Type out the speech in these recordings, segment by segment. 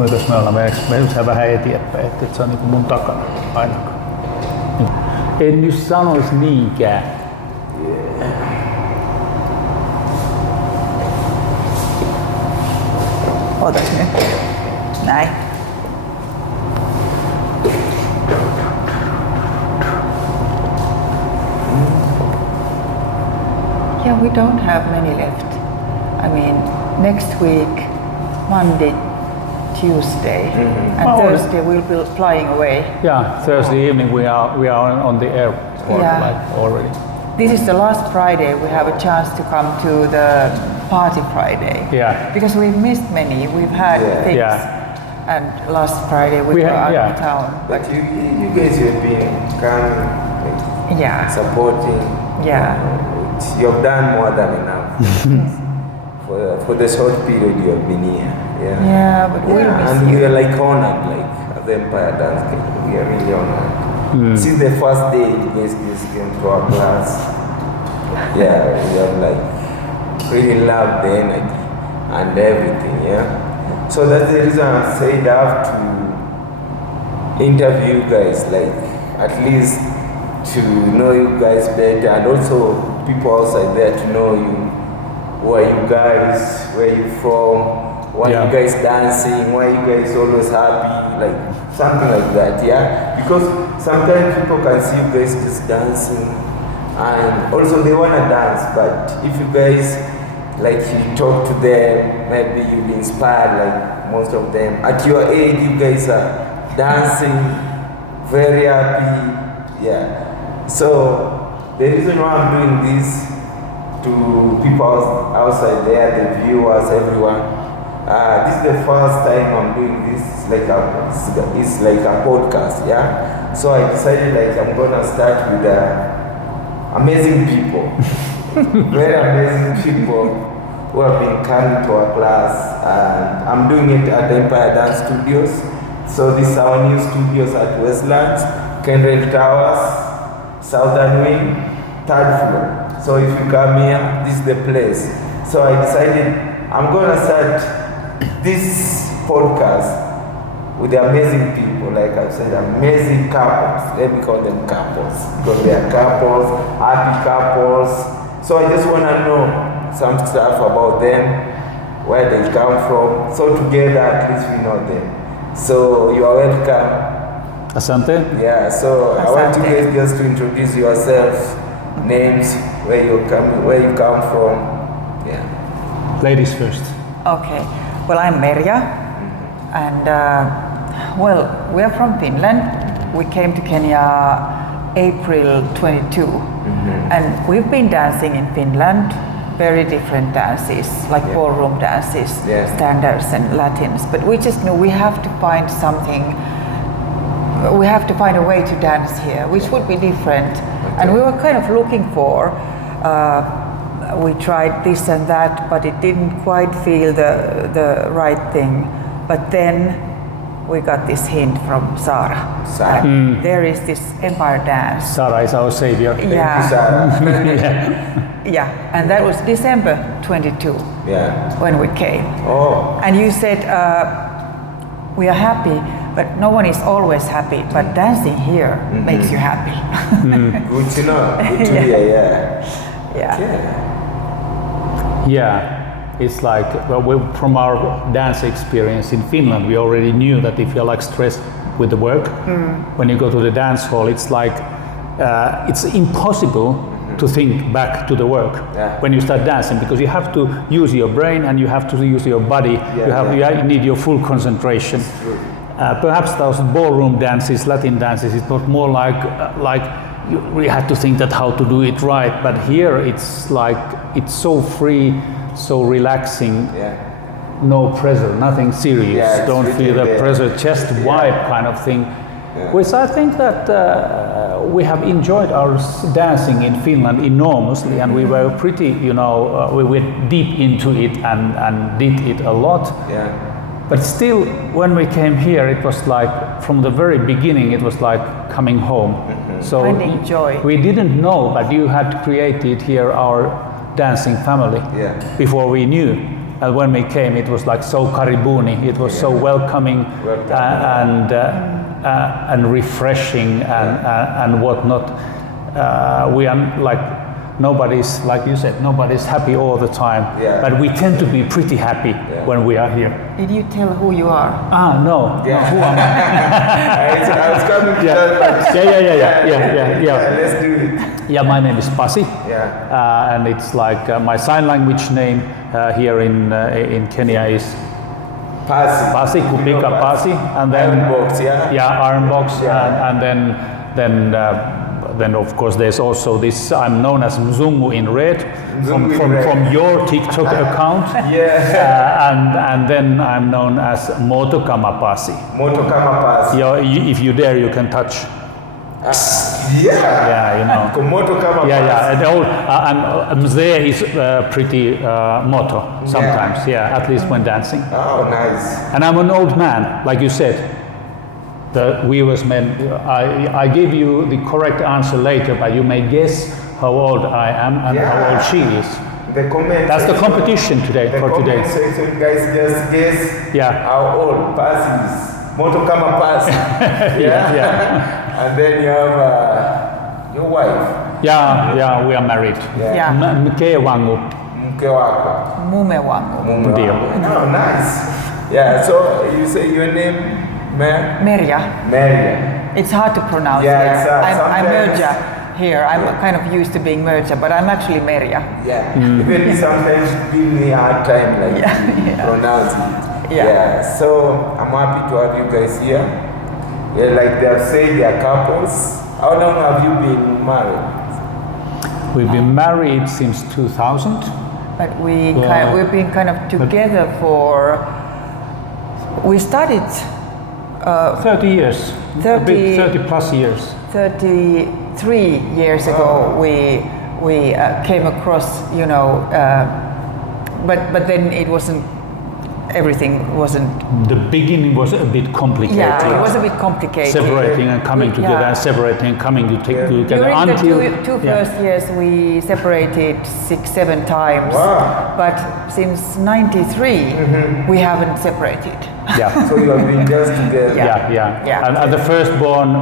Voitais me olla mennään vähän eteenpäin, että se on niinku mun takana ainakaan. En nyt sanois niinkään. Ootas nyt. Näin. Yeah, we don't have many left. I mean, next week, Monday, Tuesday, and Thursday we'll be flying away. Yeah, Thursday evening we are on the airport already. This is the last Friday we have a chance to come to the party Friday. Yeah. Because we've missed many. We've had things. Yeah. And last Friday we were out of town. But you guys have been coming, supporting. Yeah. You've done more than enough for the short period you have been here. Yeah, but we'll miss and you. we are like honored, like at the Empire Dance Camp. We are really honored. Since the first day you guys came to our class, we have like really loved the energy and everything, So that's the reason I said I have to interview you guys, like at least to know you guys better, and also people outside there to know you. Who are you guys? Where you from? Why you guys dancing? Why you guys always happy? Like something like that, Because sometimes people can see you guys just dancing, and also they wanna dance, but if you guys like you talk to them, maybe you'll be inspired. Like most of them at your age, you guys are dancing, very happy, So the reason why I'm doing this to people outside there, the viewers, everyone. This is the first time I'm doing this. It's like a podcast, So I decided like I'm gonna start with amazing people, very amazing people who have been coming to our class, and I'm doing it at the Empire Dance Studios. So this is our new studios at Westlands, Kendrick Towers, Southern Wing, 3rd floor. So if you come here, this is the place. So I decided I'm gonna start this podcast with the amazing people, like I said, amazing couples. Let me call them couples, because they are couples, happy couples. So I just wanna know some stuff about them, where they come from. So together at least we know them. So you are welcome. Asante. Yeah, so I want you guys just to introduce yourselves, names, where you come from. Yeah. Ladies first. Okay. Well, I'm Merja, and we are from Finland. We came to Kenya April 22, and we've been dancing in Finland, very different dances, like ballroom dances, standards and Latins. But we just knew we have to find something. We have to find a way to dance here, which would be different. And we were kind of looking for. We tried this and that, but it didn't quite feel the right thing. But then we got this hint from Sara. There is this Empire Dance. Sara is our savior. Yeah, and that was December 22 when we came. And you said, we are happy, but no one is always happy, but dancing here makes you happy. Good to know, good to hear, Yeah, it's like, from our dance experience in Finland, we already knew that if you're like stressed with the work, when you go to the dance hall, it's like, it's impossible to think back to the work when you start dancing, because you have to use your brain and you have to use your body. You need your full concentration. Perhaps those ballroom dances, Latin dances, it was more like we had to think that how to do it right. But here it's like it's so free, so relaxing. No pressure, nothing serious. Don't feel the pressure, just vibe kind of thing. Which I think that we have enjoyed our dancing in Finland enormously, and we were pretty, we went deep into it and did it a lot. But still, when we came here, it was like, from the very beginning, it was like coming home. So finding joy. We didn't know, but you had created here our dancing family before we knew. And when we came, it was like so karibuni. It was so welcoming and refreshing and whatnot. We are like, nobody's, like you said, nobody's happy all the time. Yeah. But we tend to be pretty happy when we are here. Did you tell who you are? No. Yeah. No, who am I? I was coming to Yeah. that. Yeah. Let's do it. Yeah, my name is Pasi. Yeah. And it's like my sign language name here in Kenya is Pasi, Kupika Pasi, and then Iron box, iron box, Yeah. and then of course there's also this. I'm known as Mzungu in red from your TikTok account. Yeah. And then I'm known as Motokama Pasi. Motokama Pass. If you dare, you can touch. Yeah. Yeah, you know. Motokama Yeah, Pass. and the old Mzee is pretty moto sometimes. Yeah, at least when dancing. Oh, nice. And I'm an old man, like you said. The viewers I give you the correct answer later, but you may guess how old I am and how old she is. The comment. That's the competition today The for today. comment section, guys, just guess Yeah. how old Pass is. Motokama Pass. Yeah. And then you have your wife. Yeah, we are married. Yeah. Mke wangu. Mke wako. Mume wangu. Mume Ndio. wako. Oh, nice. Yeah, so you say your name? Merja. Merja. It's hard to pronounce Yeah, here. it's, I'm sometimes- Merja here. I'm kind of used to being Merja, but I'm actually Merja. Yeah. Even sometimes give me a hard time like pronouncing. Yeah. So I'm happy to have you guys here. Yeah, like they have said, they are couples. How long have you been married? We've been married since 2000. But we've been kind of together for. We started 30 years. 30 plus years. 33 years ago. We came across, but then it wasn't. Everything wasn't. The beginning was a bit complicated. Yeah, it was a bit complicated. Separating and coming together, and separating and coming together During until the two first years, we separated 6-7 times. Wow. But since '93, we haven't separated. Yeah. So you have been just together. Yeah. And the firstborn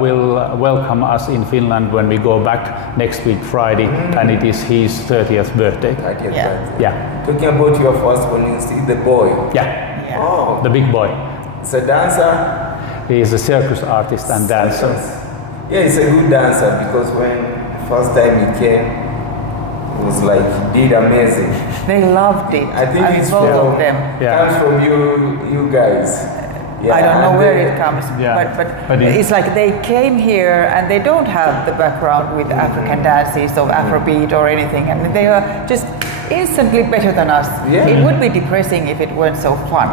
will welcome us in Finland when we go back next week Friday, and it is his 30th birthday. I get Yeah. that. Yeah. Talking about your first one, you see the boy. Yeah. Oh, The big boy. it's a dancer. He is a circus artist and dancer. Yeah, he's a good dancer because when the first time he came, it was like he did amazing. They loved it. I think it's both from, of them. Yeah. comes from you guys. Yeah, I don't know and where then- it comes, Yeah. but it- it's like they came here and they don't have the background with African dances or Afrobeat or anything, and they are just instantly better than us. Yeah. It would be depressing if it weren't so fun,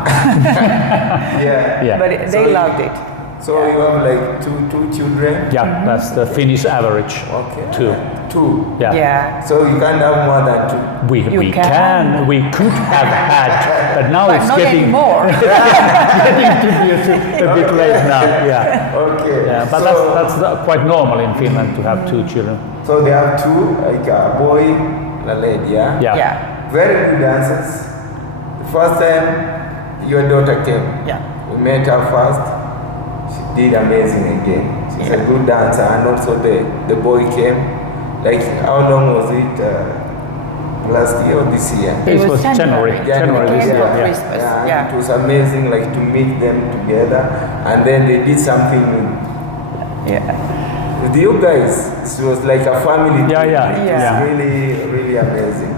Yeah. Yeah. but they So loved it. So you have like two children? Yeah, that's the Finnish average. Okay. 2. Two. Yeah. So you can't have more than two. We can. can, we could have had, but now But it's not getting anymore. getting to be a bit late now. Yeah. Okay. Yeah, but so, that's quite normal in Finland to have 2 children. So they have two, like a boy and a lady, yeah? Yeah. Very good dancers. The first time your daughter came, Yeah. we met her first. She did amazing again. She's a good dancer, and also the boy came. Like, how long was it? Last year or this year? It was January. They January came this for year. Yeah. Christmas. Yeah, Yeah. it was amazing, like to meet them together, and then they did something with you guys. It was like a family. Yeah, thing. yeah, It was yeah. really amazing.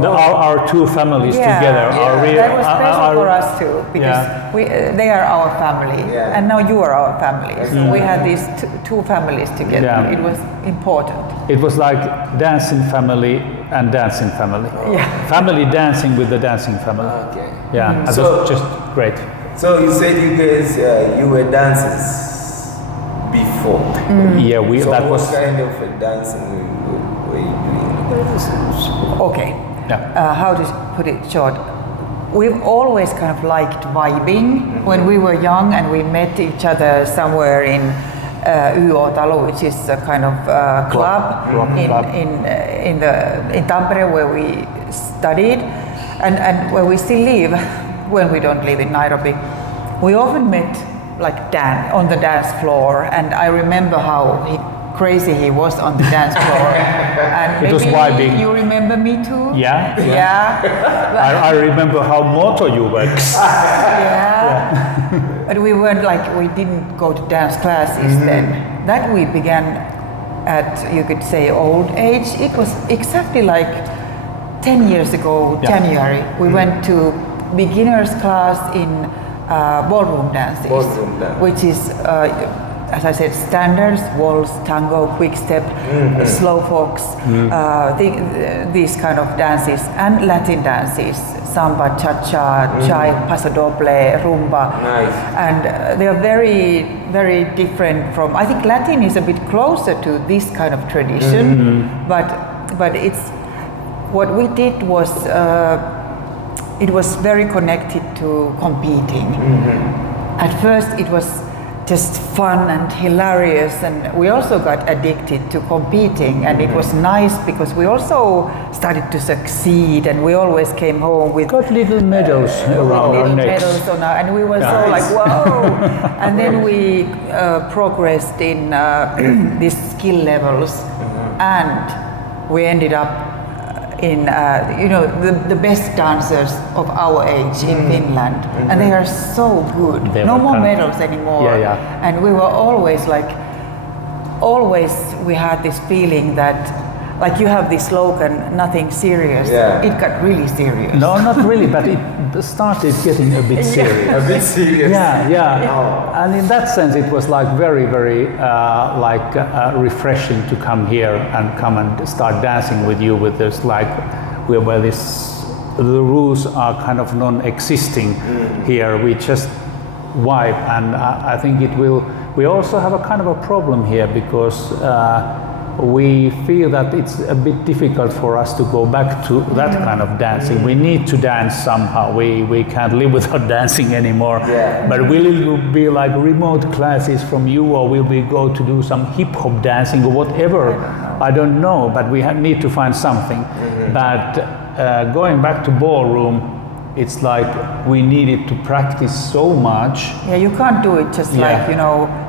Our 2 families together are really. that was special for us too, because Yeah. they are our family, Yeah. and now you are our family. So we had these two families together. Yeah. It was important. It was like dancing family and dancing family. Yeah. Family dancing with the dancing family. Okay. Yeah, it So- was just great. So you said you guys, you were dancers before. Yeah, So that what was. kind of a dancing were you doing? Okay. Yeah. How to put it short? We've always kind of liked vibing. When we were young and we met each other somewhere in YO-talo, which is a kind of club Rock club. in Tampere where we studied, and where we still live, when we don't live in Nairobi, we often met like on the dance floor, and I remember how crazy he was on the dance floor. And It was vibing. You remember me too? Yeah. Yeah. I remember how motor you works. Yeah. But we weren't we didn't go to dance classes then. That we began at, you could say, old age. It was exactly like 10 years ago, January. We went to beginners class in ballroom dances, which is, as I said, standards, waltz, tango, quick step, slow fox, these kind of dances, and Latin dances, samba, cha-cha, jive, paso doble, rumba. Nice. And they are very, very different from, I think Latin is a bit closer to this kind of tradition, but it's, what we did was, it was very connected to competing. At first it was just fun and hilarious, and we also got addicted to competing, and it was nice because we also started to succeed, and we always came home with Got little medals around our necks. medals on and we were so like, whoa. And then we progressed in these skill levels, and we ended up in the best dancers of our age in Finland, and they are so good. No more medals anymore. And we were always we had this feeling that, like you have this slogan, nothing serious. It got really serious. No, not really, but it started getting a bit serious. A bit serious. And in that sense, it was like very, very refreshing to come here and come and start dancing with you with this where the rules are kind of non-existing here. We just vibe, and I think it will. We also have a kind of a problem here because we feel that it's a bit difficult for us to go back to that kind of dancing. We need to dance somehow. We can't live without dancing anymore. But will it be like remote classes from you, or will we go to do some hip hop dancing or whatever? I don't know, but we need to find something. But going back to ballroom, it's like we needed to practice so much. Yeah, you can't do it just like,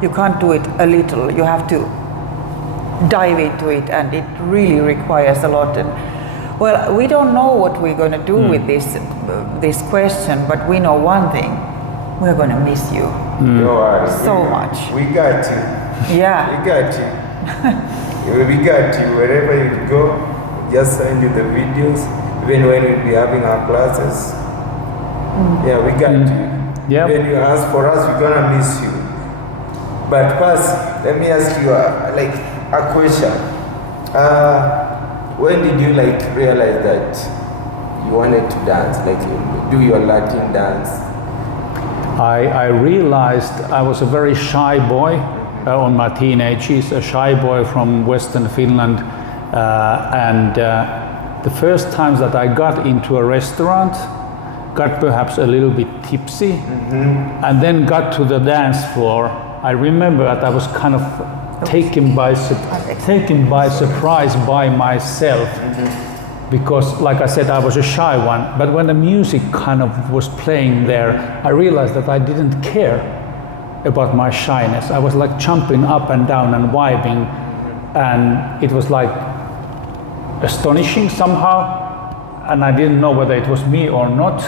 you can't do it a little. You have to dive into it, and it really requires a lot. And well, we don't know what we're going to do with this question, but we know one thing: we're going to miss you so much. We got you. Yeah, we got you. We got you wherever you go. Just send you the videos, even when we'll be having our classes. Yeah, we got you. When you ask for us, we're gonna miss you. But first, let me ask you a question. When did you realize that you wanted to dance, do your Latin dance? I realized I was a very shy boy on my teenage years, a shy boy from Western Finland, and the first times that I got into a restaurant, got perhaps a little bit tipsy, and then got to the dance floor. I remember that I was kind of taken by surprise by myself, because, like I said, I was a shy one. But when the music kind of was playing there, I realized that I didn't care about my shyness. I was like jumping up and down and vibing, and it was like astonishing somehow. And I didn't know whether it was me or not,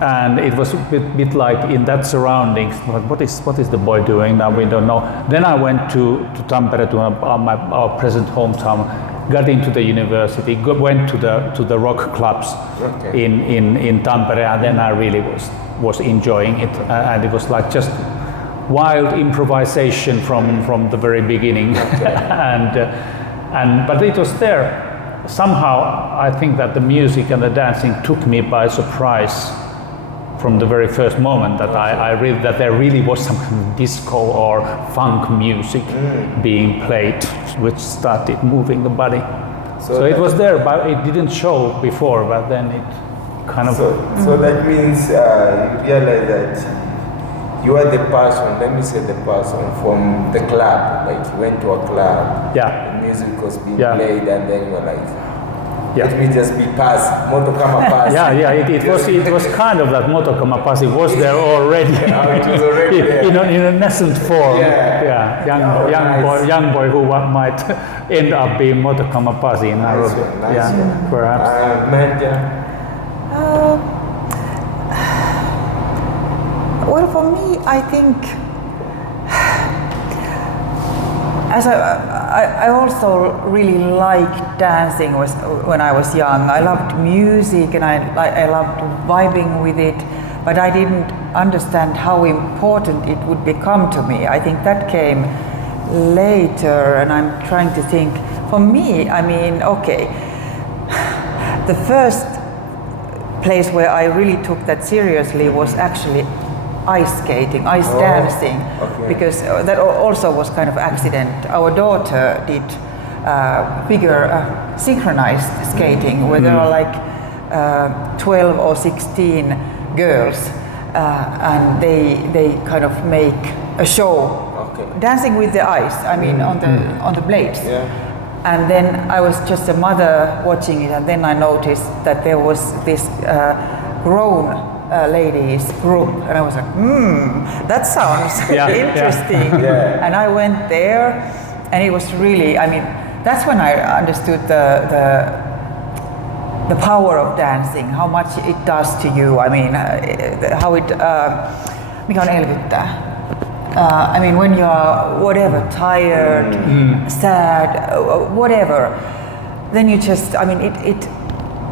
and it was a bit like in that surroundings. What is the boy doing now? We don't know. Then I went to Tampere, to our present hometown, got into the university, went to the rock clubs in Tampere, and then I really was enjoying it, and it was like just wild improvisation from the very beginning, but it was there. Somehow I think that the music and the dancing took me by surprise from the very first moment, that I read that there really was some kind of disco or funk music being played, which started moving the body. So it was there, but it didn't show before, but then it kind of... So that means you realize that you are the person, let me say the person from the club, you went to a club. The music was being played, and then you were like, Yeah. Let me just be pass, motokama pass. Yeah, it was kind of that motokama pass. It was there already. It was already there. in a nascent form. Yeah. Young boy who might end up being motokama pass in Nairobi. Nice one. Perhaps. Manja. Well, for me, I think as I also really liked dancing when I was young. I loved music and I loved vibing with it, but I didn't understand how important it would become to me. I think that came later, and I'm trying to think. For me, I mean, okay, the first place where I really took that seriously was actually ice skating, ice dancing, because that also was kind of accident. Our daughter did synchronized skating, where there are like 12 or 16 girls, and they kind of make a show dancing with the ice. I mean, on the blades. Yeah. And then I was just a mother watching it, and then I noticed that there was this grown ladies group, and I was like, that sounds interesting. Yeah. And I went there, and it was really, I mean, that's when I understood the power of dancing, how much it does to you. I mean, how it, mikä on elvyttää. I mean, when you are whatever, tired, sad, whatever, then you just, I mean,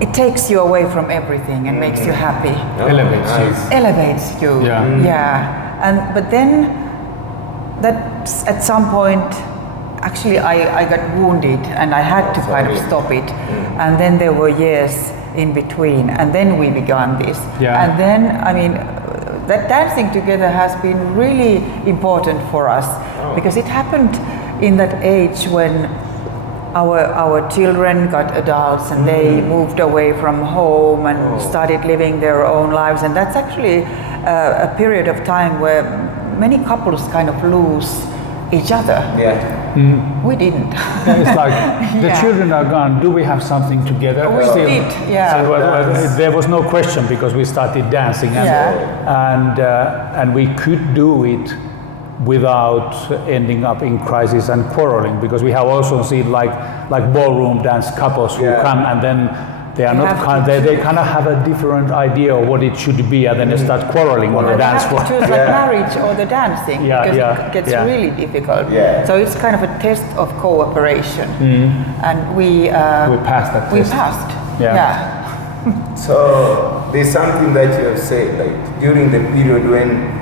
it takes you away from everything and makes you happy. Elevates you. Yeah. But then that at some point, actually I got wounded and I had to kind of stop it. And then there were years in between, and then we began this. And then, I mean, that dancing together has been really important for us, because it happened in that age when our children got adults and they moved away from home and started living their own lives, and that's actually a period of time where many couples kind of lose each other. We didn't. It's like the children are gone. Do we have something together? We did. And there was no question, because we started dancing, and we could do it without ending up in crisis and quarreling, because we have also seen like ballroom dance couples who come, and then they are not they kind of have a different idea of what it should be, and then they start quarreling on the dance floor. Choose like marriage or the dancing, because it gets really difficult. So it's kind of a test of cooperation, and we passed that test. We passed. So there's something that you have said, like during the period when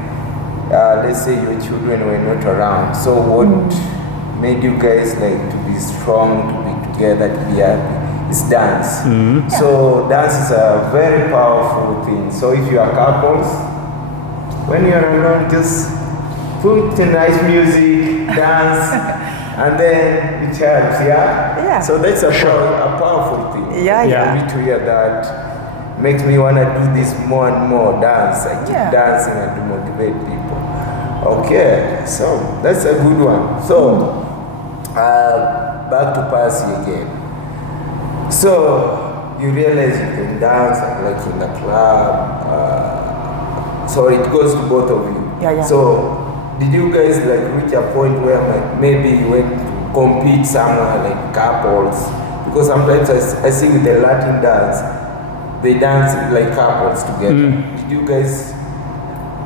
let's say your children were not around. So what made you guys like to be strong, to be together, to be happy? It's dance. So dance is a very powerful thing. So if you are couples, when you are alone, just put the nice music, dance, and then it helps. So that's a powerful thing. For me to hear that makes me want to do this more and more, dance. I keep dancing and to motivate people. Okay, so that's a good one. So back to Percy again. So you realize you can dance like in the club. So it goes to both of you. So did you guys like reach a point where maybe you went to compete somewhere like couples? Because sometimes I see with the Latin dance, they dance like couples together. Did you guys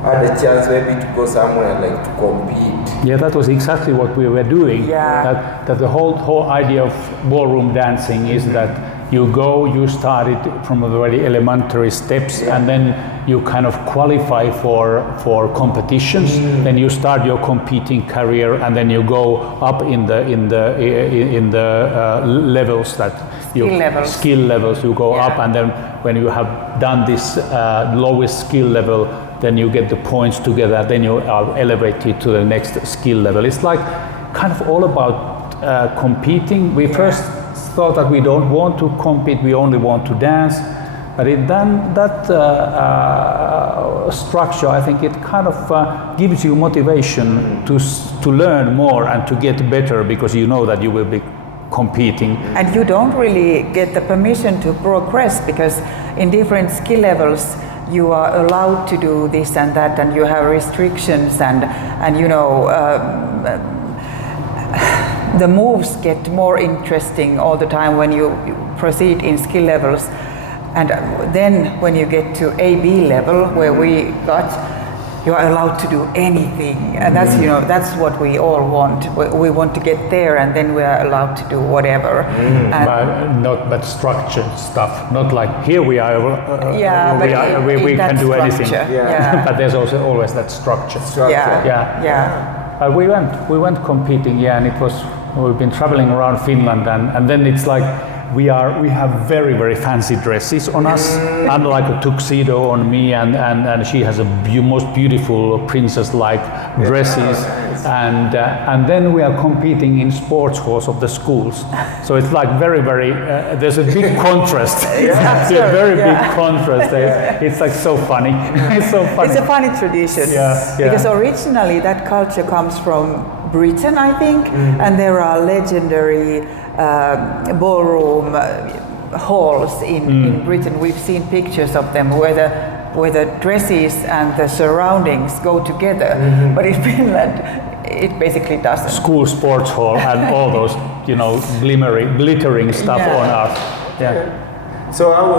had a chance maybe to go somewhere like to compete? Yeah, that was exactly what we were doing. That the whole idea of ballroom dancing is that you start it from the very elementary steps, and then you kind of qualify for competitions. Then you start your competing career, and then you go up in the levels that skill levels. You go up, and then when you have done this lowest skill level, then you get the points together, then you are elevated to the next skill level. It's like kind of all about competing. We first thought that we don't want to compete, we only want to dance. But then that structure, I think it kind of gives you motivation to learn more and to get better, because you know that you will be competing. And you don't really get the permission to progress because in different skill levels you are allowed to do this and that, and you have restrictions, and you know, the moves get more interesting all the time when you proceed in skill levels. And then when you get to AB level, where we got, you are allowed to do anything, and that's, you know, that's what we all want. We want to get there, and then we are allowed to do whatever. But structured stuff, not like here we are. We can do anything. But there's also always that structure. We went competing, and it was, we've been traveling around Finland, and then it's like we have very, very fancy dresses on us, and like a tuxedo on me, and she has a most beautiful princess-like dresses, and then we are competing in sports halls of the schools. So it's like very, very. There's a big contrast. Big contrast. It's like so funny. It's so funny. It's a funny tradition. Because originally that culture comes from Britain, I think, and there are legendary ballroom halls in Britain. We've seen pictures of them where the dresses and the surroundings go together, but in Finland it basically doesn't. School sports hall and all those, you know, glittering stuff on us. So how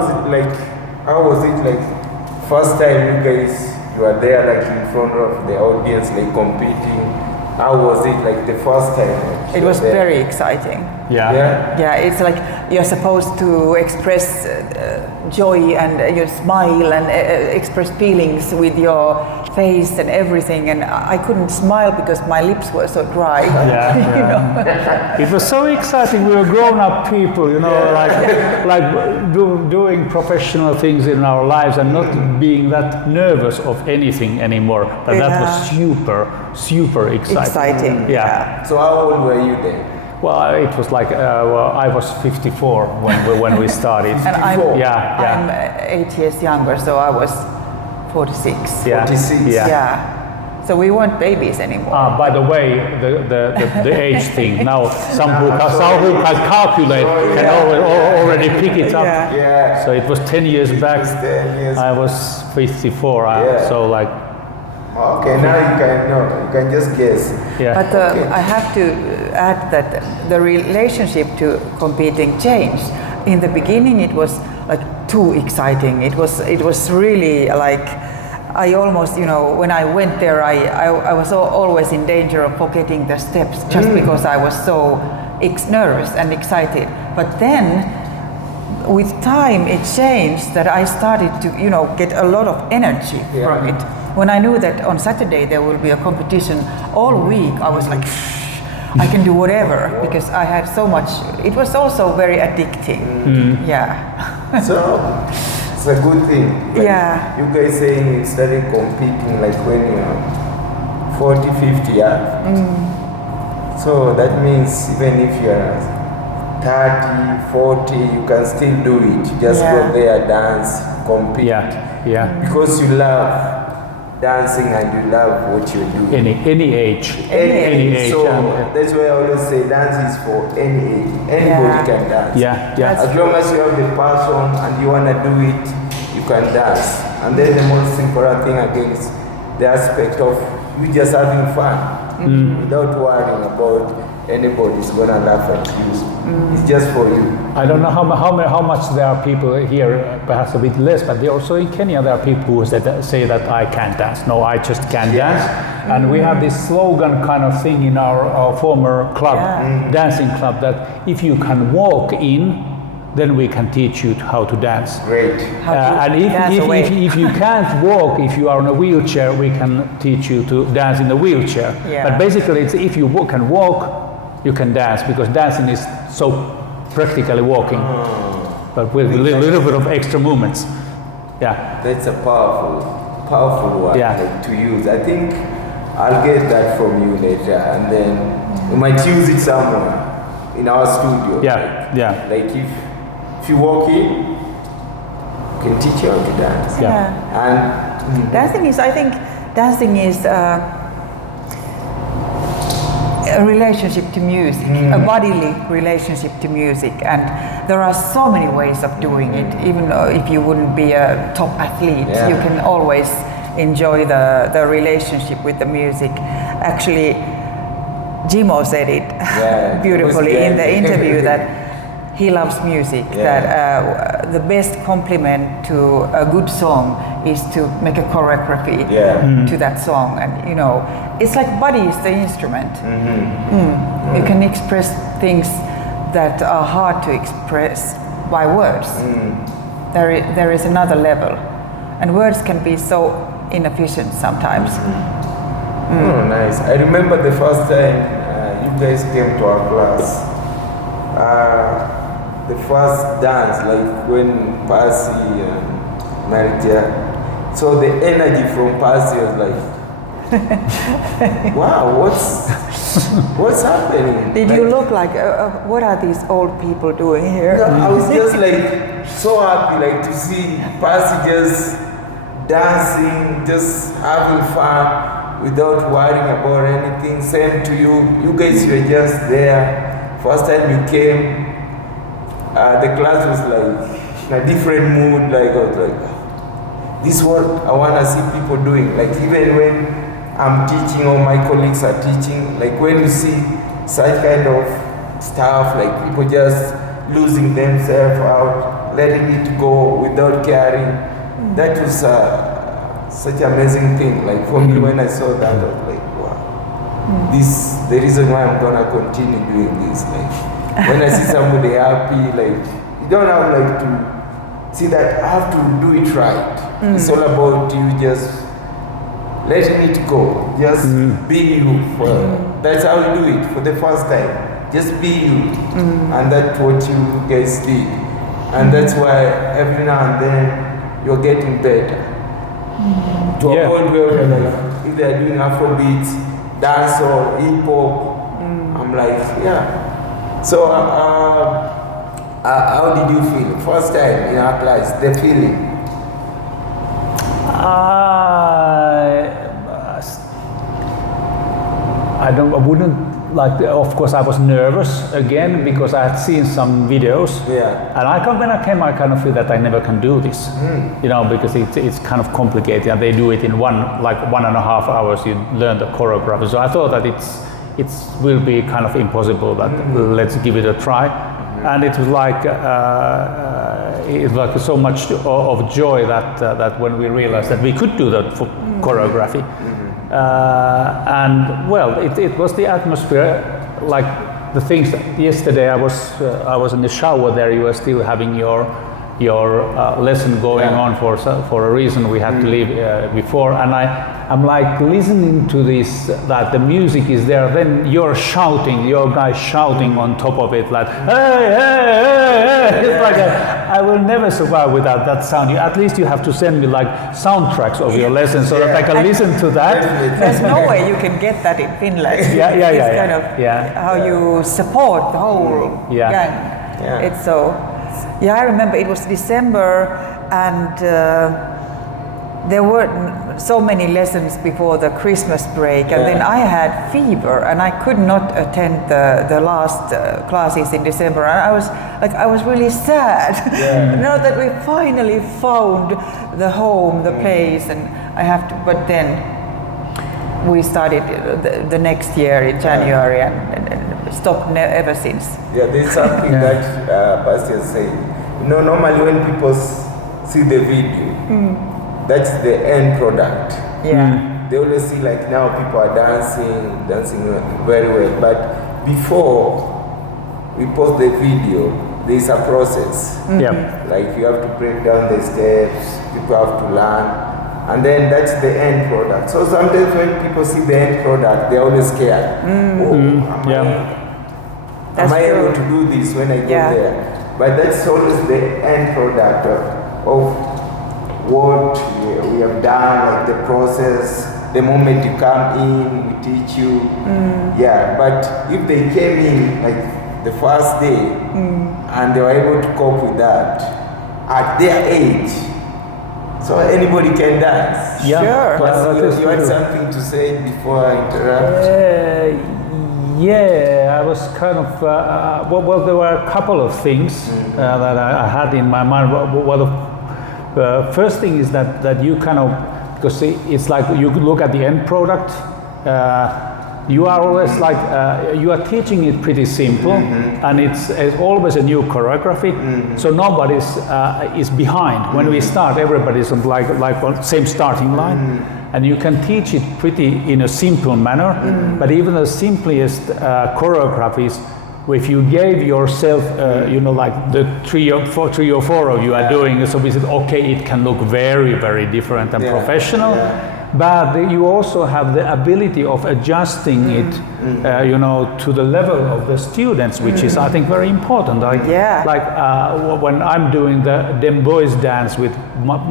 was it like first time you were there, like in front of the audience, like competing? How was it like the first time? It was very exciting. It's like you're supposed to express joy, and you smile and express feelings with your face and everything, and I couldn't smile because my lips were so dry. You know? It was so exciting. We were grown-up people, you know, doing professional things in our lives and not being that nervous of anything anymore. But that was super exciting. So how old were you then? Well, it was like I was 54 when we started. And I'm 8 years younger, so I was 46. 46. So we weren't babies anymore. By the way, the age thing. Now some who can calculate can already pick it up. So it was 10 years back. 10 years. I was 54. So like. Okay, now you can just guess. But I have to add that the relationship to competing changed. In the beginning, it was like too exciting. It was really like, I almost, you know, when I went there, I was always in danger of forgetting the steps just because I was so nervous and excited. But then, with time, it changed that I started to, you know, get a lot of energy from it. When I knew that on Saturday there will be a competition all week, I was like, I can do whatever, because I had so much. It was also very addicting. So it's a good thing. Like, you guys saying you started competing like when you're 40, 50, So that means even if you're 30, 40, you can still do it. You just go there, dance, compete. Because you love dancing and you love what you do. Any age. Any age. So that's why I always say dance is for any age. Anybody can dance. As long as you have the passion and you want to do it, you can dance. And then the most important thing again is the aspect of you just having fun without worrying about anybody's gonna laugh at you. It's just for you. I don't know how much there are people here, perhaps a bit less, but also in Kenya there are people who say that I can't dance. No, I just can't dance. And we have this slogan kind of thing in our former club, dancing club, that if you can walk in, then we can teach you how to dance. Great. And if you can't walk, if you are in a wheelchair, we can teach you to dance in a wheelchair. But basically, it's if you can walk, you can dance, because dancing is so practically walking, but with a little bit of extra movements. That's a powerful one to use. I think I'll get that from you later, and then we might use it somewhere in our studio. Like if you walk in, we can teach you how to dance. And dancing is, I think, a relationship to music, a bodily relationship to music, and there are so many ways of doing it. Even if you wouldn't be a top athlete, you can always enjoy the relationship with the music. Actually, Jimo said it beautifully in the interview that he loves music, that the best compliment to a good song is to make a choreography to that song. And you know, it's like body is the instrument. You can express things that are hard to express by words. There is another level, and words can be so inefficient sometimes. Oh, nice. I remember the first time you guys came to our class. The first dance, like when Pasi and Maritia. So the energy from Pasi was like, wow, what's happening? Did you look like, what are these old people doing here? No, I was just like so happy, like to see Pasi just dancing, just having fun without worrying about anything. Same to you. You guys were just there. First time you came, the class was like in a different mood. Like I was like, this is what I want to see people doing. Like even when I'm teaching or my colleagues are teaching, like when you see such kind of stuff, like people just losing themselves out, letting it go without caring, that was such an amazing thing. Like for me, when I saw that, I was like, wow, this the reason why I'm gonna continue doing this. Like when I see somebody happy, like you don't have like to see that I have to do it right. It's all about you just letting it go. Just be you. That's how you do it for the first time. Just be you. And that's what you guys did. And that's why every now and then you're getting better. To a point where we're like, if they're doing Afrobeats, dance or hip hop, I'm like, So how did you feel first time in our class? The feeling? I wouldn't like. Of course, I was nervous again because I had seen some videos. And when I came, I kind of feel that I never can do this. You know, because it's kind of complicated, and they do it in 1.5 hours. You learn the choreography. So I thought that it will be kind of impossible. But let's give it a try. And it was like so much of joy that when we realized that we could do that for choreography. And well, it was the atmosphere, like the things that yesterday I was in the shower there. You were still having your lesson going on for a reason. We had to leave before, and I'm like listening to this, that the music is there, then you're shouting, your guys shouting on top of it, like hey, hey, hey, hey. It's like I will never survive without that sound. At least you have to send me like soundtracks of your lessons so that I can listen to that. There's no way you can get that in Finland. It's kind of how you support the whole gang. It's so. I remember it was December, and there were so many lessons before the Christmas break, and then I had fever, and I could not attend the last classes in December. And I was really sad. Now that we finally found the home, the place, and I have to. But then we started the next year in January, and stopped ever since. There's something that Pastor said. You know, normally when people see the video, that's the end product. They always see like now people are dancing very well. But before we post the video, there's a process. Like you have to break down the steps, people have to learn, and then that's the end product. So sometimes when people see the end product, they're always scared. Am I able to do this when I go there? But that's always the end product of what we have done, like the process, the moment you come in, we teach you. But if they came in like the first day and they were able to cope with that at their age, so anybody can dance. Sure. But you had something to say before I interrupt? Yeah, I was kind of, well, there were a couple of things that I had in my mind. Well, the first thing is that you kind of, because it's like you look at the end product, you are always like, you are teaching it pretty simple, and it's always a new choreography, so nobody is behind. When we start, everybody's on like on same starting line, and you can teach it pretty in a simple manner, but even the simplest choreographies, if you gave yourself, like the three or four of you are doing, so we said, okay, it can look very, very different and professional. But you also have the ability of adjusting it, to the level of the students, which is, I think, very important. When I'm doing the Dem Boys dance with,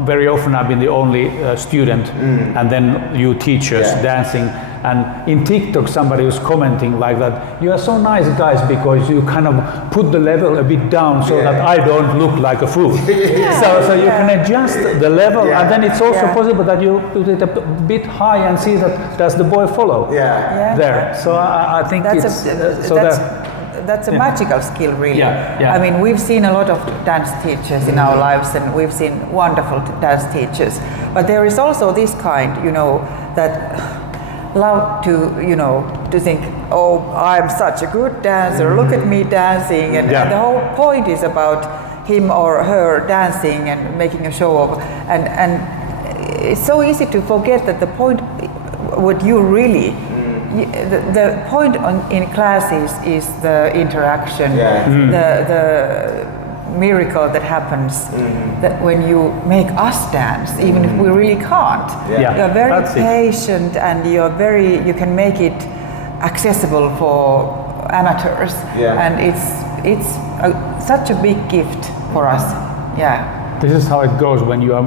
very often I've been the only student, and then you teachers dancing. And in TikTok, somebody was commenting like that, you are so nice guys because you kind of put the level a bit down so that I don't look like a fool. So you can adjust the level, and then it's also possible that you put it a bit high and see that does the boy follow there. So I think that's a magical skill, really. I mean, we've seen a lot of dance teachers in our lives, and we've seen wonderful dance teachers. But there is also this kind, that love to think, oh, I'm such a good dancer, look at me dancing, and the whole point is about him or her dancing and making a show of, and it's so easy to forget that the point, what you really, the point in classes is the interaction, the miracle that happens that when you make us dance, even if we really can't. You're very patient, and you can make it accessible for amateurs, and it's such a big gift for us. This is how it goes when you are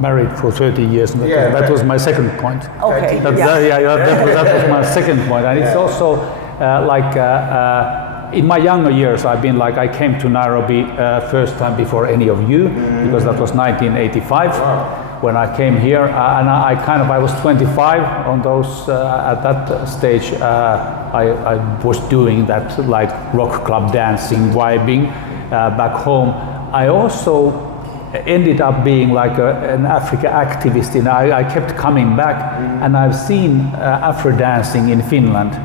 married for 30 years. That was my second point. Okay. That was my second point, and it's also in my younger years, I've been like, I came to Nairobi first time before any of you, because that was 1985 when I came here, and I was 25 on those, at that stage, I was doing that like rock club dancing, vibing back home. I also ended up being like an Africa activist, and I kept coming back, and I've seen Afro dancing in Finland.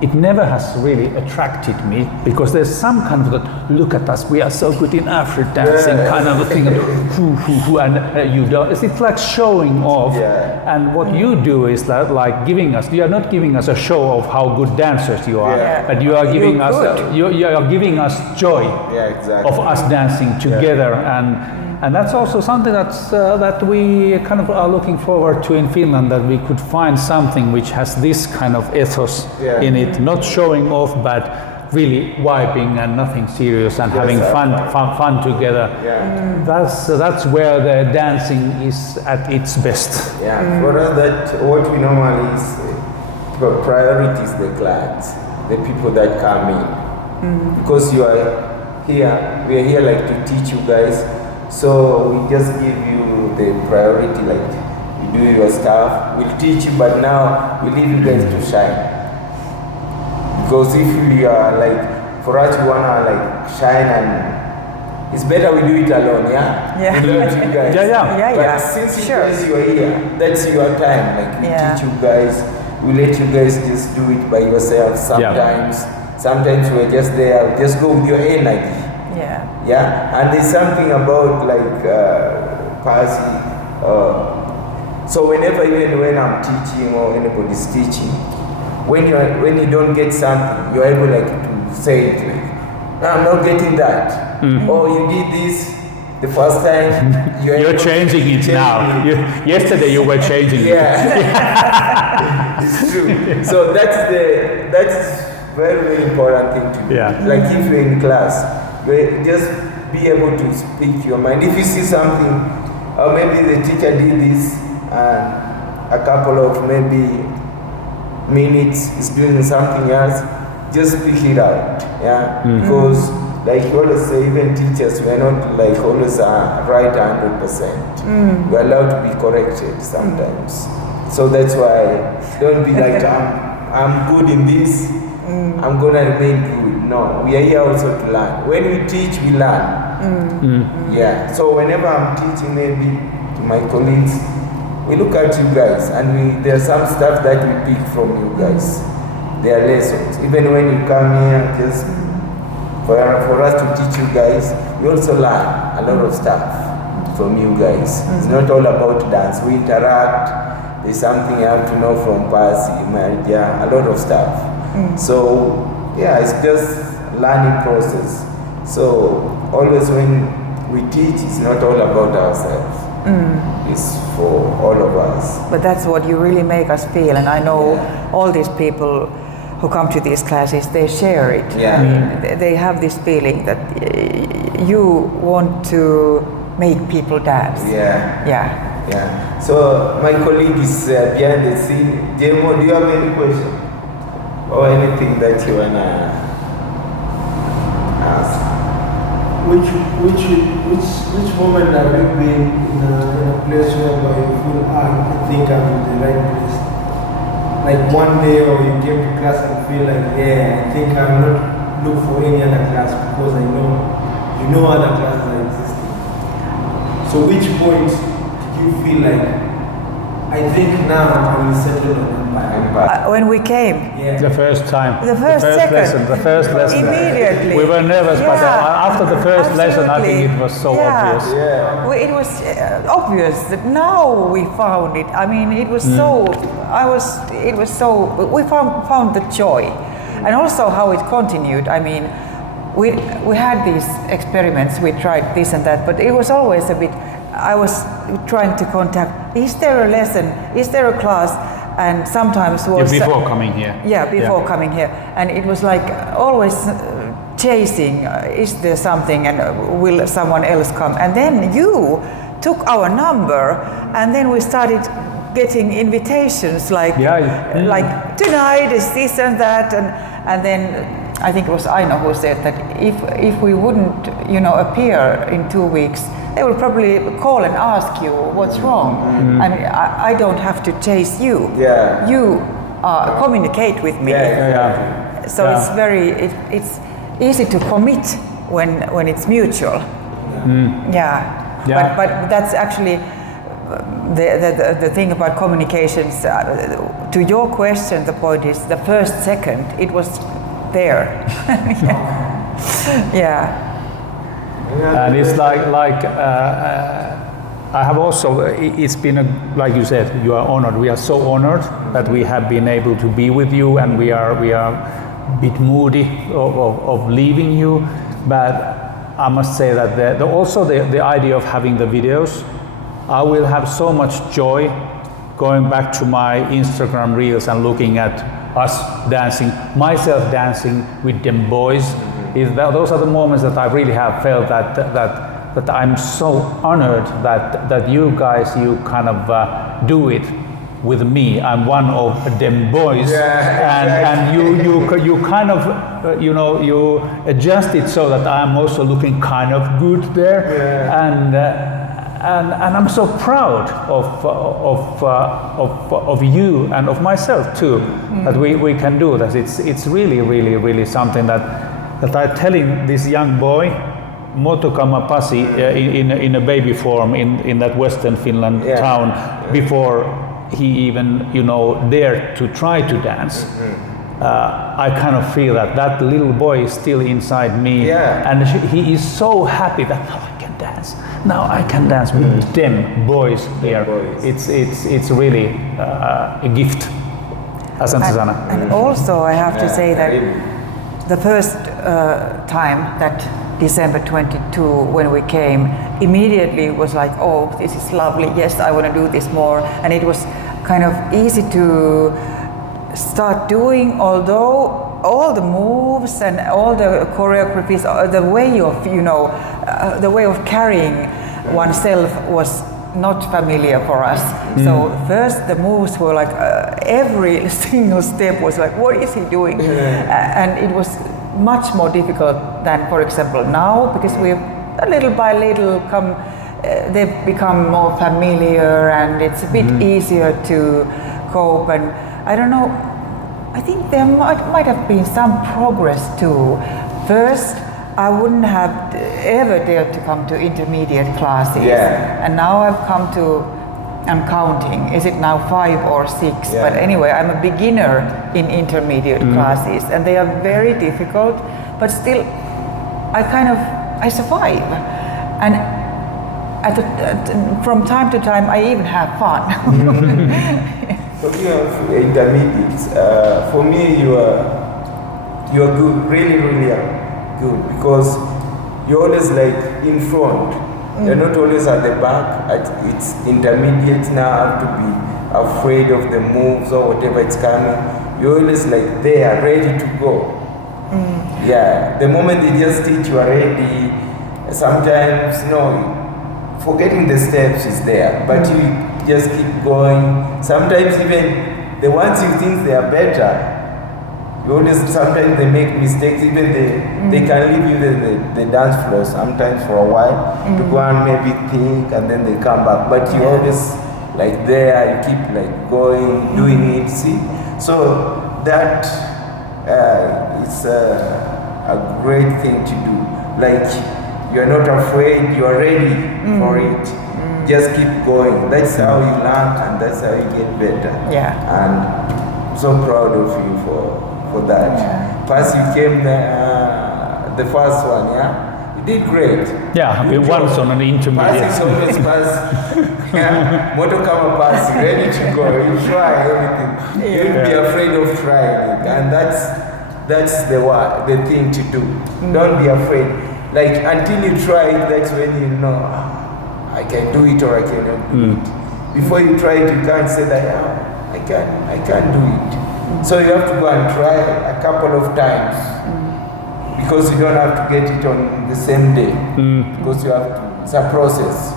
It never has really attracted me, because there's some kind of that, look at us, we are so good in Afro dancing kind of a thing, and you don't. It's like showing off, and what you do is that, like giving us, you are not giving us a show of how good dancers you are, but you are giving you are giving us joy of us dancing together, and that's also something that we kind of are looking forward to in Finland, that we could find something which has this kind of ethos in it, not showing off, but really vibing and nothing serious, and having fun together. That's where the dancing is at its best. For us, that what we normally priority is the clients, the people that come in, because you are here, we are here like to teach you guys. So we just give you the priority, like you do your stuff, we'll teach you, but now we leave you guys to shine. Because if we are like, for us we wanna like shine, and it's better we do it alone, We do it to you guys. But since you guys you are here, that's your time. Like we teach you guys, we let you guys just do it by yourself sometimes. Sometimes we're just there, just go with your energy. And there's something about like Pasi. So whenever, even when I'm teaching or anybody's teaching, when you don't get something, you're able like to say it like, I'm not getting that. Or you did this the first time. You're changing it now. Yesterday you were changing it. It's true. So that's very, very important thing to do. Like if you're in class, just be able to speak your mind. If you see something, or maybe the teacher did this, and a couple of maybe minutes is doing something else, just speak it out. Because like you always say, even teachers, we are not like always right 100%. We're allowed to be corrected sometimes. So that's why don't be like I'm good in this, I'm gonna remain good. No, we are here also to learn. When we teach, we learn. Yeah. So whenever I'm teaching, maybe to my colleagues, we look at you guys, and there's some stuff that we pick from you guys. There are lessons. Even when you come here, just for us to teach you guys, we also learn a lot of stuff from you guys. It's not all about dance. We interact. There's something you have to know from Percy, Marja, a lot of stuff. So yeah, it's just learning process. So always when we teach, it's not all about ourselves. It's for all of us. But that's what you really make us feel, and I know all these people who come to these classes, they share it. Yeah. I mean, they have this feeling that you want to make people dance. Yeah. Yeah. Yeah. So my colleague is behind the scene. Jemo, do you have any question or anything that you wanna ask? Which moment have you been in a place where you feel, I think I'm in the right place? Like one day, or you came to class and feel like, yeah, I think I'm not look for any other class because I know, other classes are existing. So which point did you feel like, I think now I'm settled on Empire? When we came. Yeah. The first time. The first second. The first lesson. Immediately. We were nervous, but after the first lesson, I think it was so obvious. Yeah. It was obvious that now we found it. I mean, it was we found the joy. And also how it continued. I mean, we had these experiments, we tried this and that, but it was always a bit, I was trying to contact, is there a lesson, is there a class? And sometimes was before coming here. Coming here, and it was like always chasing. Is there something, and will someone else come? And then you took our number, and then we started getting invitations like tonight is this and that, and then I think it was Aino who said that if we wouldn't appear in 2 weeks, they will probably call and ask you what's wrong. I mean, I don't have to chase you. Yeah. You communicate with me. So it's it's easy to commit when it's mutual. But that's actually the thing about communications. To your question, the point is the first second it was there. Yeah. And it's like I have also, it's been, like you said, you are honored. We are so honored that we have been able to be with you, and we are a bit moody of leaving you. But I must say that also the idea of having the videos, I will have so much joy going back to my Instagram reels and looking at us dancing, myself dancing with them boys. Those are the moments that I really have felt that I'm so honored that you guys, you kind of do it with me. I'm one of them boys, and you kind of you adjust it so that I'm also looking kind of good there, and I'm so proud of you and of myself too, that we can do that. It's really something that I'm telling this young boy, Motokama Pasi, in a baby form in that Western Finland town, before he even dared to try to dance. I kind of feel that little boy is still inside me, and he is so happy that now I can dance. Now I can dance with them boys here. It's really a gift. And also I have to say that the first time, that December 22, when we came, immediately was like, oh, this is lovely. Yes, I want to do this more. And it was kind of easy to start doing, although all the moves and all the choreographies, the way of carrying oneself was not familiar for us. So first the moves were like every single step was like, what is he doing? And it was much more difficult than, for example, now, because we've a little by little they've become more familiar, and it's a bit easier to cope. And I don't know, I think there might have been some progress too. First, I wouldn't have ever dared to come to intermediate classes. Yeah. And now I've come to, I'm counting, is it now 5 or 6? Yeah. But anyway, I'm a beginner in intermediate classes and they are very difficult, but still I survive. And from time to time I even have fun. Talking of intermediates, for me you are good, really good, because you're always like in front. You're not always at the back. It's intermediate now. I have to be afraid of the moves or whatever it's coming. You're always like there, ready to go. Yeah, the moment they just teach you are ready. Sometimes forgetting the steps is there, but you just keep going. Sometimes even the ones you think they are better, sometimes they make mistakes. Even they can leave you the dance floor sometimes for a while to go and maybe think, and then they come back. But you always like there, you keep like going, doing it. See, so that is a great thing to do. Like you're not afraid, you are ready for it. Just keep going. That's how you learn, and that's how you get better. Yeah. And so proud of you for that. Yeah. Plus you came the first one, yeah? You did great. Yeah, I've been once on an intermediate. Pass is always pass. Yeah. Motor camera pass, ready to go. You try everything. You don't be afraid of trying it. And that's the thing to do. Don't be afraid. Like until you try it, that's when you know I can do it or I cannot do it. Before you try it, you can't say that I can't do it. So you have to go and try a couple of times because you don't have to get it on the same day. Because you have to. It's a process.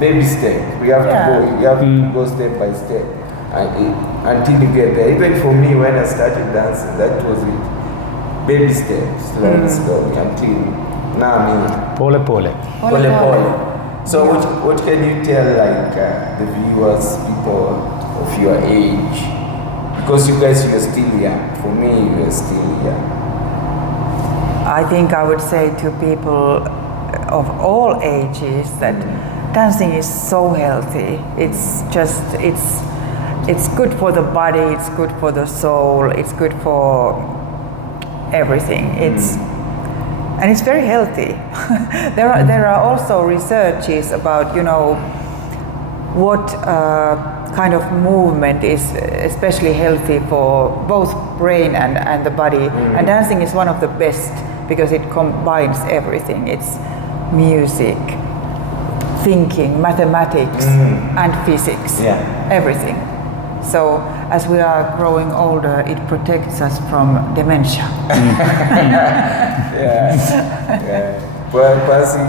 Baby step. We have to go. You have to go step by step until you get there. Even for me, when I started dancing, that was it. Baby steps, slowly until now I'm here. Pole. So what can you tell like the viewers, people of your age? Because you guys, you are still young. For me, you are still young. I think I would say to people of all ages that dancing is so healthy. It's good for the body, it's good for the soul, it's good for everything. And it's very healthy. There are also researches about what kind of movement is especially healthy for both brain and the body. And dancing is one of the best because it combines everything. It's music, thinking, mathematics, and physics. Everything. So as we are growing older, it protects us from dementia. Well, Pasi,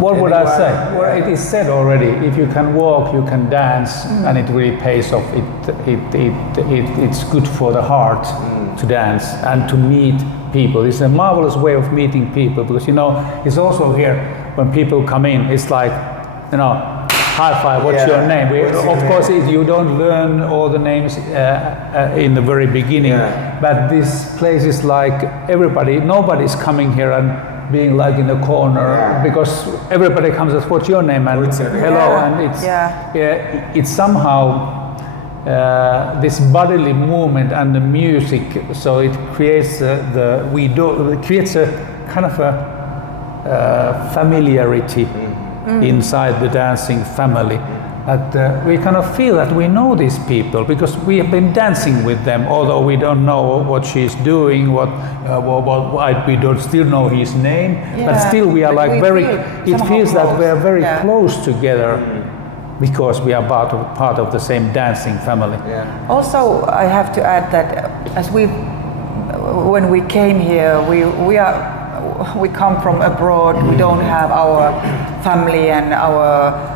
what would I say? Well, it is said already. If you can walk, you can dance, and it really pays off. It's good for the heart to dance and to meet people. It's a marvelous way of meeting people because it's also here when people come in. It's like high five. What's your name? Of course, you don't learn all the names in the very beginning, but this place is like nobody's coming here and being like in the corner because everybody comes as what's your name and hello and it's somehow this bodily movement and the music, so it creates it creates a kind of a familiarity inside the dancing family. That we kind of feel that we know these people because we have been dancing with them, although we don't know what she's doing, we don't still know his name, but still we are like it feels that we are very close together because we are part of the same dancing family. Also, I have to add that when we came here, we come from abroad. We don't have our family and our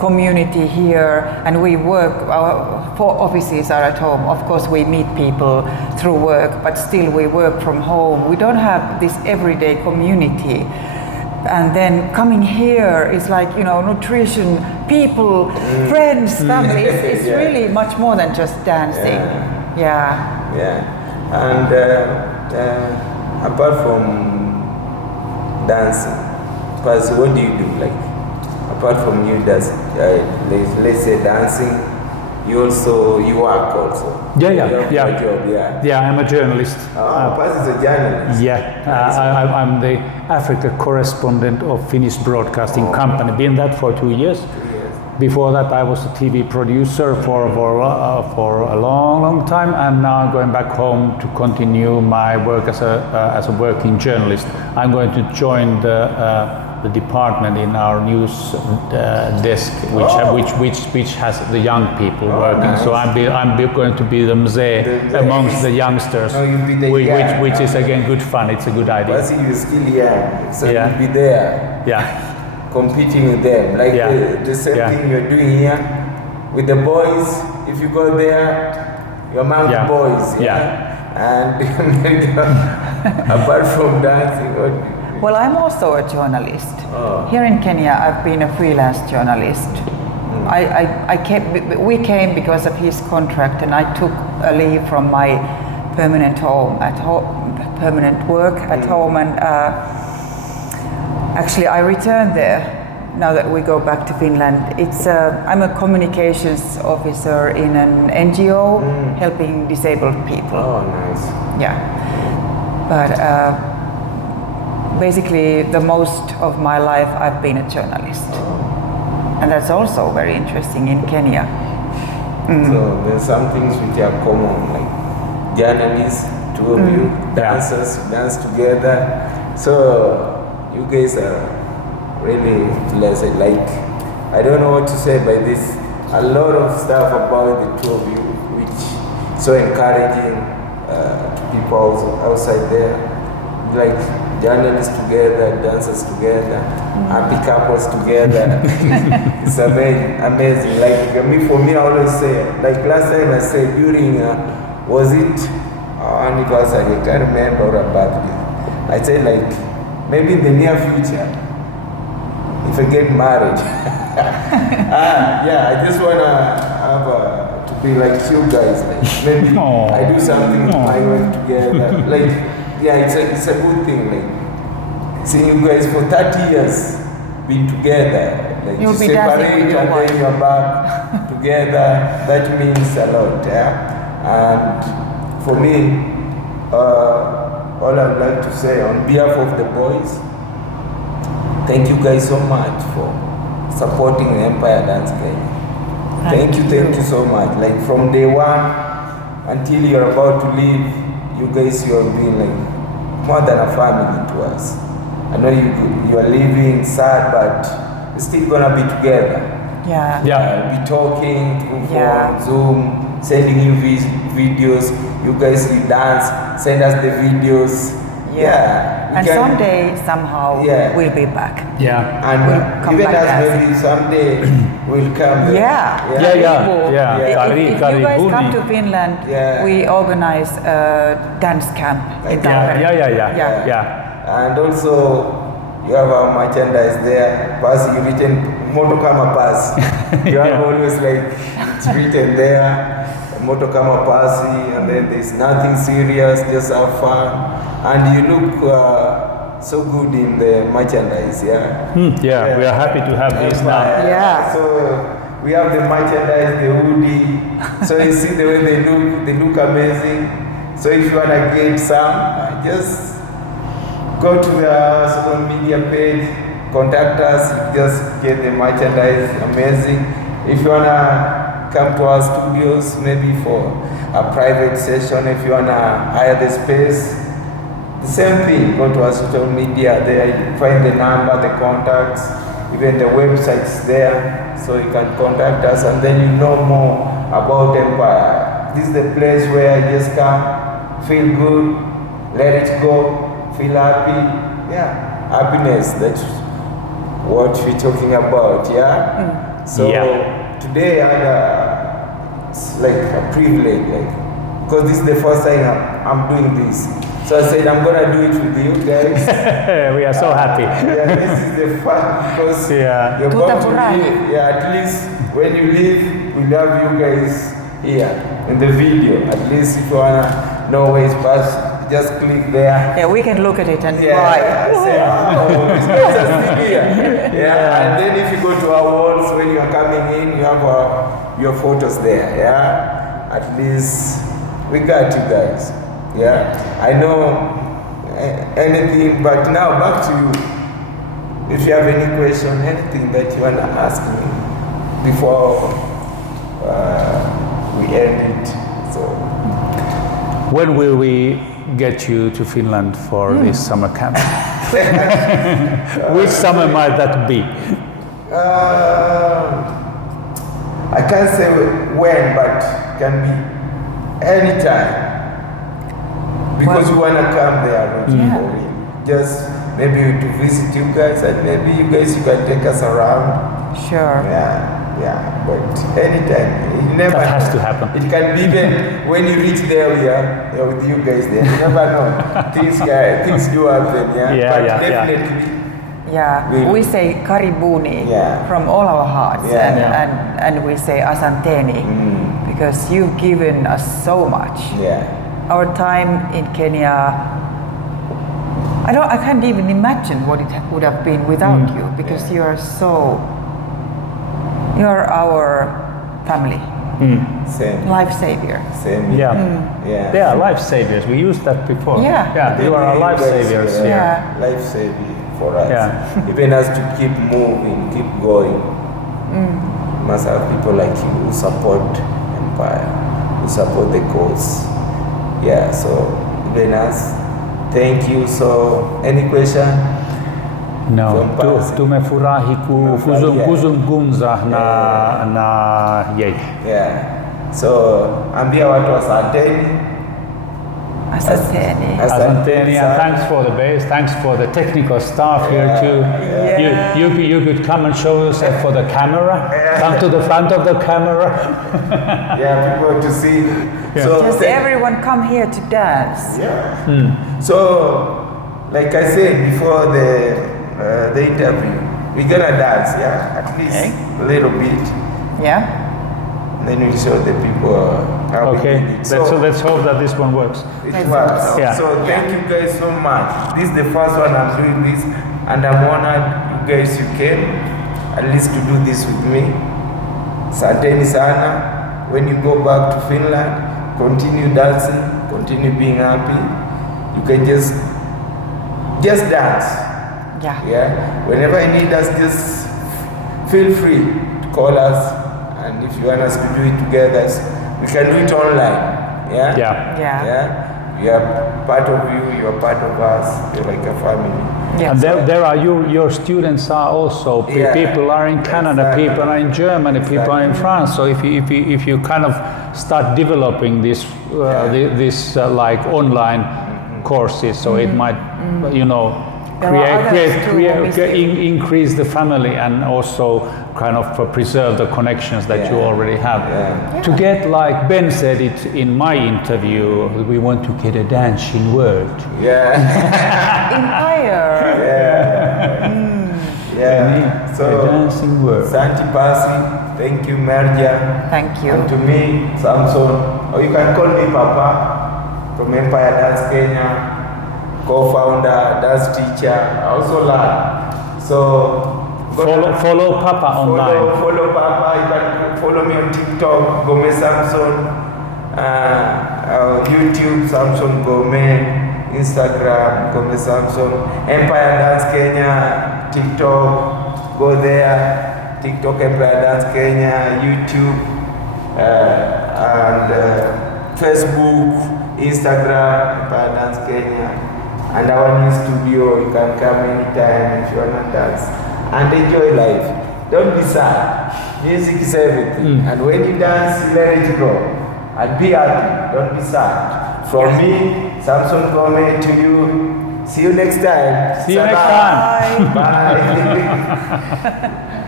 community here, and we work. Our 4 offices are at home. Of course, we meet people through work, but still we work from home. We don't have this everyday community. And then coming here is like nutrition, people, friends, family. It's really much more than just dancing. Yeah. Yeah. And apart from dancing, Paz, what do you do? Like, apart from you, let's say dancing, you work also. Yeah. You have your job, Yeah, I'm a journalist. Paz is a journalist. Yeah, I'm the Africa correspondent of Finnish Broadcasting Company. Been that for 2 years. 2 years. Before that, I was a TV producer for a long time, and now I'm going back home to continue my work as a working journalist. I'm going to join the department in our news desk, which has the young people working. Nice. So I'm going to be the mzee amongst the youngsters, No, you'll be the which is again good fun. It's a good idea. Paz, you're still young, so Yeah. you'll be there. Yeah. Competing with them, like Yeah. the same Yeah. thing you're doing here with the boys. If you go there, you're among the Yeah. boys, and apart from dancing, Well, I'm also a journalist. Oh. Here in Kenya, I've been a freelance journalist. We came because of his contract, and I took a leave from my permanent permanent work at home, and actually I returned there. Now that we go back to Finland, I'm a communications officer in an NGO helping disabled people. oh, nice. Yeah, but basically the most of my life I've been a journalist, and that's also very interesting in Kenya. So there's some things which are common, like journalists, two of you, dancers, dance together. So you guys are really blessed. Like, I don't know what to say by this. A lot of stuff about the two of you, which so encouraging to people outside there. Like journalists together, dancers together, happy couples together. It's amazing. Like for me, I always say, like last time I said during, was it anniversary? I can't remember or a birthday. I said like maybe in the near future, if I get married, I just wanna have to be like you guys. Like maybe I do something with my wife together. Like. Yeah, it's a good thing. Like seeing you guys for 30 years being together, like You'll you be separate dancing with your and wife. then you're back together. That means a lot, And for me, all I'd like to say on behalf of the boys, thank you guys so much for supporting the Empire Dance Kenya. Thank you so much. Like from day one until you're about to leave. You guys, you have been like more than a family to us. I know you are leaving sad, but we're still gonna be together. Yeah. Be talking through Yeah. phone, Zoom, sending you videos. You guys, you dance, send us the videos. And someday, somehow, we'll be back. Yeah. And We'll come even back as dancing. maybe someday we'll come. Yeah. If you guys come to Finland, we organize a dance camp in Tampere. Yeah. And also, you have our merchandise there. Pass, you written Motokama Pass. You have always like it's written there, Motokama Passi, and then there's nothing serious, just have fun. And you look so good in the merchandise, We are happy to have this now. Yeah. So we have the merchandise, the hoodie. So you see the way they look amazing. So if you wanna get some, just go to the social media page, contact us, just get the merchandise, amazing. If you wanna come to our studios, maybe for a private session, if you wanna hire the space, the same thing, go to our social media, there you find the number, the contacts, even the websites there, so you can contact us and then you know more about Empire. This is the place where you just come, feel good, let it go, feel happy. Happiness, that's what we're talking about, So today I had it's like a privilege, because this is the first time I'm doing this. So I said, I'm gonna do it with you guys. We are so happy. This is the fun, because you're about to leave. At least when you leave, we'll have you guys here in the video. At least if you wanna know where it's past, just click there. Yeah, we can look at it and Yeah, cry. say, oh, it's just here. Yeah, and then if you go to our walls when you are coming in, you have your photos there. Yeah, at least we got you guys. Yeah, I know anything, but now back to you. If you have any question, anything that you wanna ask me before we end it. So, When will we get you to Finland for this summer camp? Which summer might that be? I can't say when, but can be anytime. Because we wanna come there, just maybe to visit you guys, and maybe you can take us around. Sure. Yeah, but anytime. You never That has know. to happen. It can be even when you reach there, we are with you guys there. You never know. Things do happen, but definitely. Yeah, we say karibuni from all our hearts, and we say asanteni because you've given us so much. Yeah. Our time in Kenya, I can't even imagine what it would have been without you, because you are our family, Same. life savior. Same. Yeah. They are life saviors. We used that before. Yeah. You are our life saviors here. Yeah. Life saving for us. Yeah. Even us to keep moving, keep going. Must have people like you who support Empire, who support the cause. Yeah, so even us, thank you. So, any question? No, tumefurahi kuzungumza na yeye. Yeah. So, ambia watu asanteni. Asanteni. Asanteni, and thanks for the bass, thanks for the technical staff here too. Yeah. You could come and show yourself for the camera. Come to the front of the camera. Yeah, people to see. Yeah. So, Just everyone come here to dance. Yeah. So, like I said before the interview, we're gonna dance, at least a little bit. Yeah. Then we show the people how we Okay, did it. So, let's hope that this one works. it works. Yeah. So thank you guys so much. This is the first one I'm doing this, and I'm honored you guys came at least to do this with me. Asanteni sana. When you go back to Finland, continue dancing, continue being happy. You can just dance. Yeah. Whenever you need us, just feel free to call us, and if you want us to do it together, we can do it online. Yeah. We are part of you. You are part of us. You're like a family. Yeah. And there are your students are also people are in Canada, people are in Germany, people are in France. So if you kind of start developing this like online courses, so it might increase the family and also kind of preserve the connections that you already have. To get, like Ben said it in my interview, we want to get a dancing world. Empire. So, a dancing world. Santi Pasi, thank you, Merja. Thank you. And to me, Samson, or you can call me Papa, from Empire Dance Kenya, co-founder, dance teacher, I also learn. So, Follow Papa online. Follow Papa. You can follow me on TikTok, Gomez Samson, YouTube, Samson Gomez, Instagram, Gomez Samson, Empire Dance Kenya, TikTok, go there, TikTok Empire Dance Kenya, YouTube, and Facebook, Instagram, Empire Dance Kenya. And our new studio, you can come anytime if you want to dance and enjoy life. Don't be sad. Music is everything. And when you dance, let it go. And be happy. Don't be sad. From me, Samson Gomez, to you. See you next time. See you next time. Bye.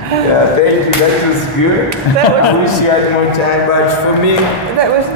Thank you. That was good. I wish you had more time, but for me, That was